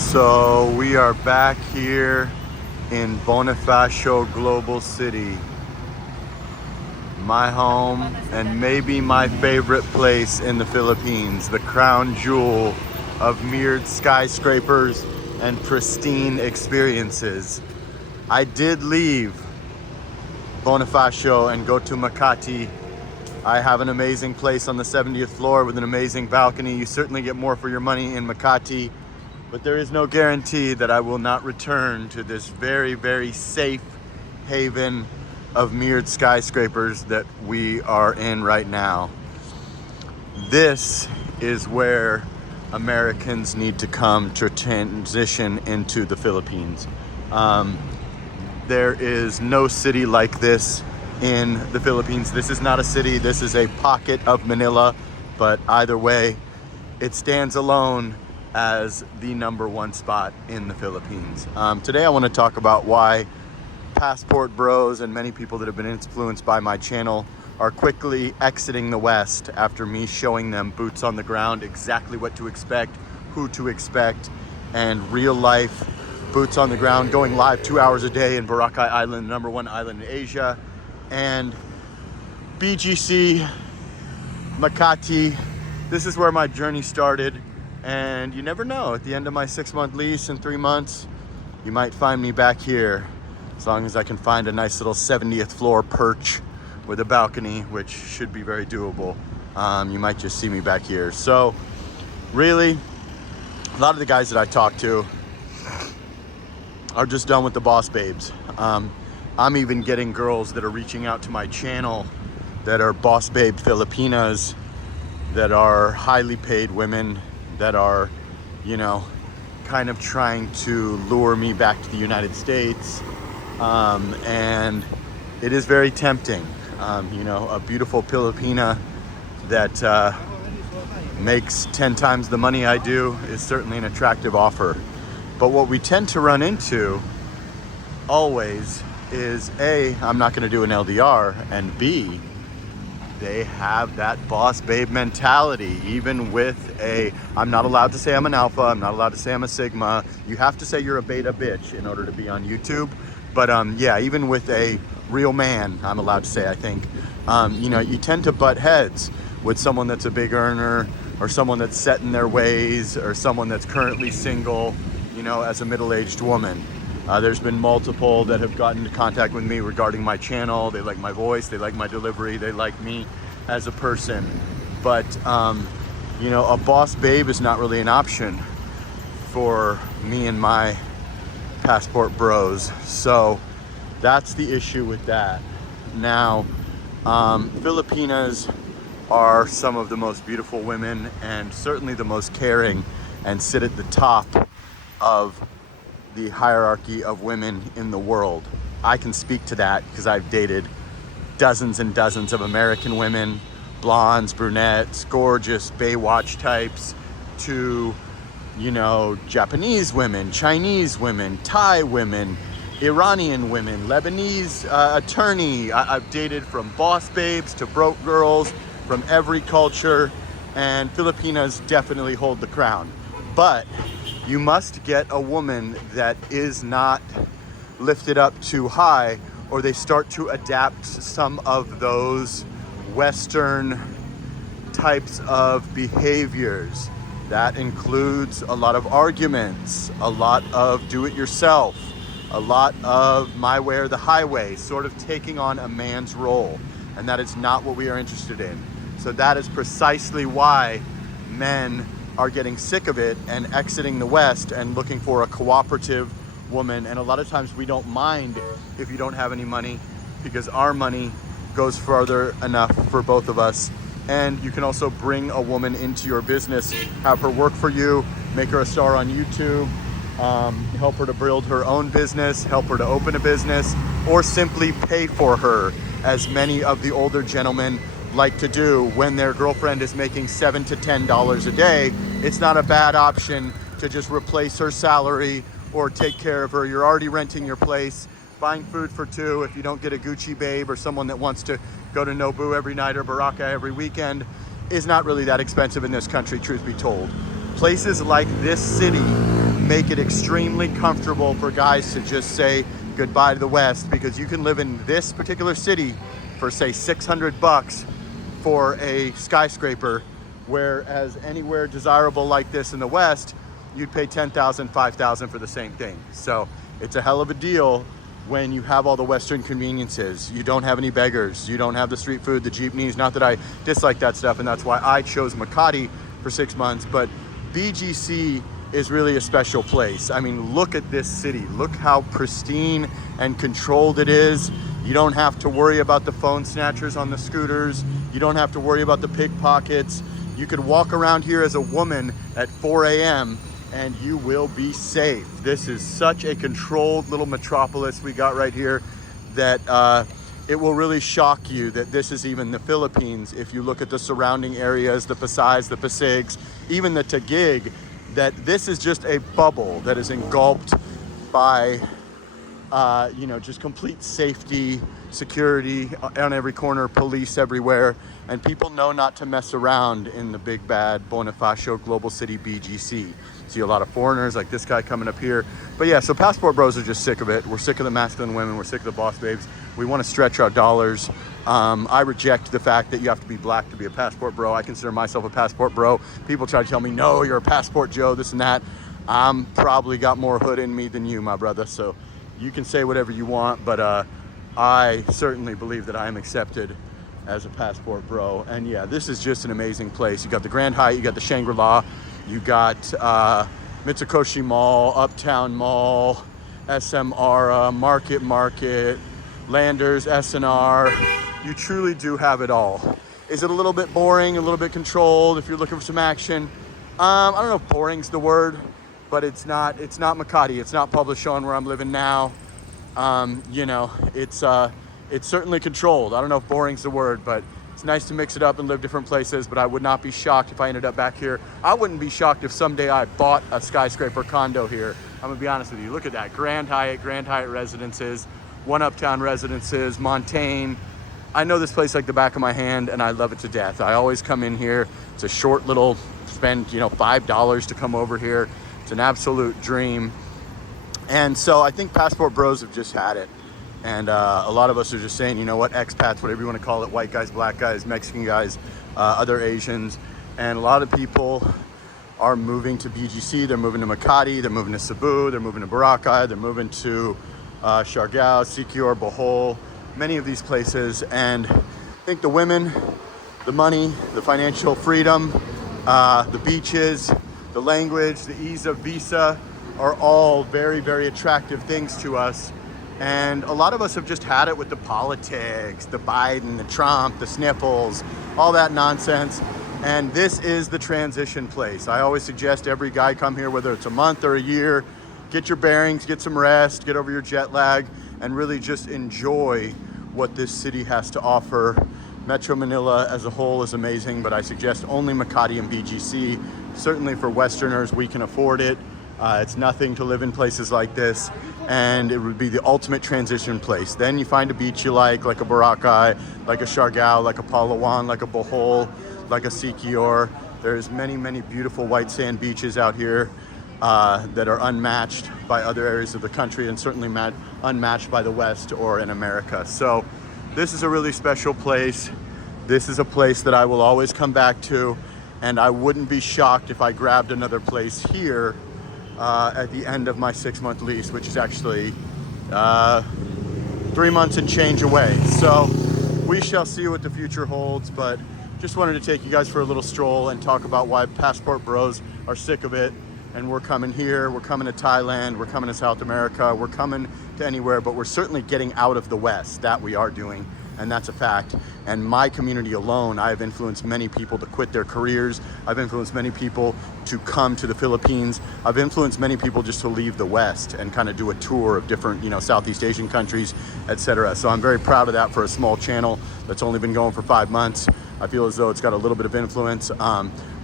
So we are back here in Bonifacio Global City, my home and maybe my favorite place in the Philippines, the crown jewel of mirrored skyscrapers and pristine experiences. I did leave Bonifacio and go to Makati. I have an amazing place on the 70th floor with an amazing balcony. You certainly get more for your money in Makati, but there is no guarantee that I will not return to this very, very safe haven of mirrored skyscrapers that we are in right now. This is where Americans need to come to transition into the Philippines. There is no city like this in the Philippines. This is not a city, this is a pocket of Manila, but either way, it stands alone as the #1 spot in the Philippines. Today I want to talk about why passport bros and many people that have been influenced by my channel are quickly exiting the West after me showing them boots on the ground, exactly what to expect, who to expect, and real life boots on the ground, going live 2 hours a day in Boracay Island, the #1 island in Asia, and BGC, Makati. This is where my journey started. And you never know, at the end of my 6-month lease in 3 months, you might find me back here, as long as I can find a nice little 70th floor perch with a balcony, which should be very doable. You might just see me back here. So really, a lot of the guys that I talk to are just done with the boss babes. I'm even getting girls that are reaching out to my channel that are boss babe Filipinas, that are highly paid women, that are, you know, kind of trying to lure me back to the United States. And it is very tempting. You know, a beautiful Filipina that makes 10 times the money I do is certainly an attractive offer. But what we tend to run into always is A, I'm not gonna do an LDR, and B, they have that boss babe mentality, even with I'm not allowed to say I'm an alpha, I'm not allowed to say I'm a sigma. You have to say you're a beta bitch in order to be on YouTube. But yeah, even with a real man, I'm allowed to say, I think, you know, you tend to butt heads with someone that's a big earner, or someone that's set in their ways, or someone that's currently single, you know, as a middle-aged woman. There's been multiple that have gotten into contact with me regarding my channel. They like my voice, they like my delivery, they like me as a person. But, you know, a boss babe is not really an option for me and my passport bros. So that's the issue with that. Now, Filipinas are some of the most beautiful women and certainly the most caring, and sit at the top of the hierarchy of women in the world. I can speak to that because I've dated dozens and dozens of American women, blondes, brunettes, gorgeous Baywatch types, to, you know, Japanese women, Chinese women, Thai women, Iranian women, Lebanese attorney. I've dated from boss babes to broke girls from every culture, and Filipinas definitely hold the crown. But you must get a woman that is not lifted up too high, or they start to adapt some of those Western types of behaviors. That includes a lot of arguments, a lot of do-it-yourself, a lot of my way or the highway, sort of taking on a man's role. And that is not what we are interested in. So that is precisely why men are getting sick of it and exiting the West and looking for a cooperative woman. And a lot of times we don't mind if you don't have any money, because our money goes further enough for both of us. And you can also bring a woman into your business, have her work for you, make her a star on YouTube, help her to build her own business, help her to open a business, or simply pay for her, as many of the older gentlemen like to do when their girlfriend is making $7 to $10 a day. It's not a bad option to just replace her salary or take care of her. You're already renting your place, buying food for two. If you don't get a Gucci babe or someone that wants to go to Nobu every night or Boracay every weekend, is not really that expensive in this country, truth be told. Places like this city make it extremely comfortable for guys to just say goodbye to the West, because you can live in this particular city for say $600 for a skyscraper, whereas anywhere desirable like this in the West, you'd pay $10,000, $5,000 for the same thing. So it's a hell of a deal when you have all the Western conveniences. You don't have any beggars, you don't have the street food, the jeepneys. Not that I dislike that stuff, and that's why I chose Makati for 6 months, but BGC is really a special place. I mean, look at this city. Look how pristine and controlled it is. You don't have to worry about the phone snatchers on the scooters. You don't have to worry about the pickpockets. You could walk around here as a woman at 4 a.m. and you will be safe. This is such a controlled little metropolis we got right here that it will really shock you that this is even the Philippines. If you look at the surrounding areas, the Pasays, the Pasigs, even the Taguig, that this is just a bubble that is engulfed by just complete safety, security on every corner, police everywhere, and people know not to mess around in the big bad Bonifacio Global City BGC. See a lot of foreigners like this guy coming up here. But yeah, so Passport Bros are just sick of it. We're sick of the masculine women. We're sick of the boss babes. We want to stretch our dollars. I reject the fact that you have to be black to be a Passport Bro. I consider myself a Passport Bro. People try to tell me, no, you're a Passport Joe, this and that. I'm probably got more hood in me than you, my brother. So you can say whatever you want, but I certainly believe that I am accepted as a Passport Bro. And yeah, this is just an amazing place. You got the Grand Hyatt, you got the Shangri-La, you got Mitsukoshi Mall, Uptown Mall, SM Ara, Market, Landers, SNR. You truly do have it all. Is it a little bit boring, a little bit controlled if you're looking for some action? I don't know if boring's the word, but it's not Makati. It's not Poblacion where I'm living now. It's certainly controlled. I don't know if boring's the word, but it's nice to mix it up and live different places. But I would not be shocked if I ended up back here. I wouldn't be shocked if someday I bought a skyscraper condo here. I'm gonna be honest with you. Look at that, Grand Hyatt Residences, One Uptown Residences, Montaigne. I know this place like the back of my hand, and I love it to death. I always come in here. It's a short little spend, $5 to come over here. It's an absolute dream. And so I think Passport Bros have just had it. And a lot of us are just saying, you know what, expats, whatever you want to call it, white guys, black guys, Mexican guys, other Asians. And a lot of people are moving to BGC, they're moving to Makati, they're moving to Cebu, they're moving to Boracay, they're moving to Siargao, Siquijor, Bohol, many of these places. And I think the women, the money, the financial freedom, the beaches, the language, the ease of visa are all very, very attractive things to us. And a lot of us have just had it with the politics, the Biden, the Trump, the sniffles, all that nonsense. And this is the transition place. I always suggest every guy come here, whether it's a month or a year, get your bearings, get some rest, get over your jet lag, and really just enjoy what this city has to offer. Metro Manila as a whole is amazing, but I suggest only Makati and BGC. Certainly for Westerners, we can afford it. It's nothing to live in places like this, and it would be the ultimate transition place. Then you find a beach you like a Boracay, like a Siargao, like a Palawan, like a Bohol, like a Siquijor. There's many, many beautiful white sand beaches out here that are unmatched by other areas of the country, and certainly unmatched by the West or in America. So this is a really special place. This is a place that I will always come back to, and I wouldn't be shocked if I grabbed another place here at the end of my 6-month lease, which is actually 3 months and change away. So we shall see what the future holds, but just wanted to take you guys for a little stroll and talk about why Passport Bros are sick of it. And we're coming here, we're coming to Thailand, we're coming to South America, we're coming to anywhere, but we're certainly getting out of the West. That we are doing, and that's a fact. And my community alone, I have influenced many people to quit their careers. I've influenced many people to come to the Philippines. I've influenced many people just to leave the West and kind of do a tour of different, Southeast Asian countries, etc. So I'm very proud of that for a small channel that's only been going for 5 months. I feel as though it's got a little bit of influence.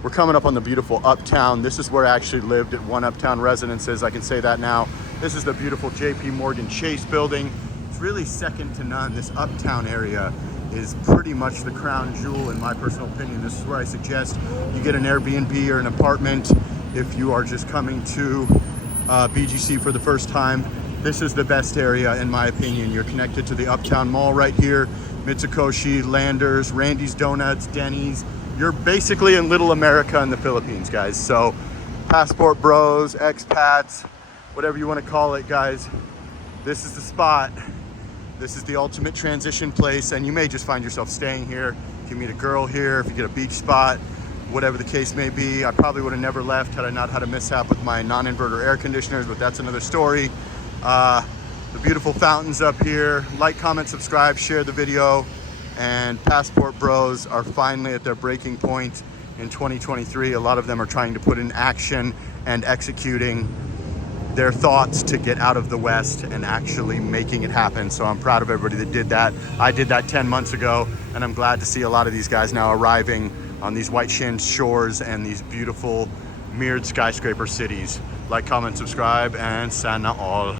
We're coming up on the beautiful Uptown. This is where I actually lived at One Uptown Residences. I can say that now. This is the beautiful JP Morgan Chase building. It's really second to none. This Uptown area is pretty much the crown jewel in my personal opinion. This is where I suggest you get an Airbnb or an apartment if you are just coming to BGC for the first time. This is the best area in my opinion. You're connected to the Uptown Mall right here, Mitsukoshi, Landers, Randy's Donuts, Denny's. You're basically in Little America in the Philippines, guys. So passport bros, expats, whatever you want to call it, guys, this is the spot. This is the ultimate transition place, and you may just find yourself staying here. If you meet a girl here, if you get a beach spot, whatever the case may be. I probably would have never left had I not had a mishap with my non-inverter air conditioners, but that's another story. The beautiful fountains up here. Like, comment, subscribe, share the video. And passport bros are finally at their breaking point in 2023. A lot of them are trying to put in action and executing their thoughts to get out of the West and actually making it happen. So I'm proud of everybody that did that. I did that 10 months ago, and I'm glad to see a lot of these guys now arriving on these white-sand shores and these beautiful mirrored skyscraper cities. Like, comment, subscribe, and sana all.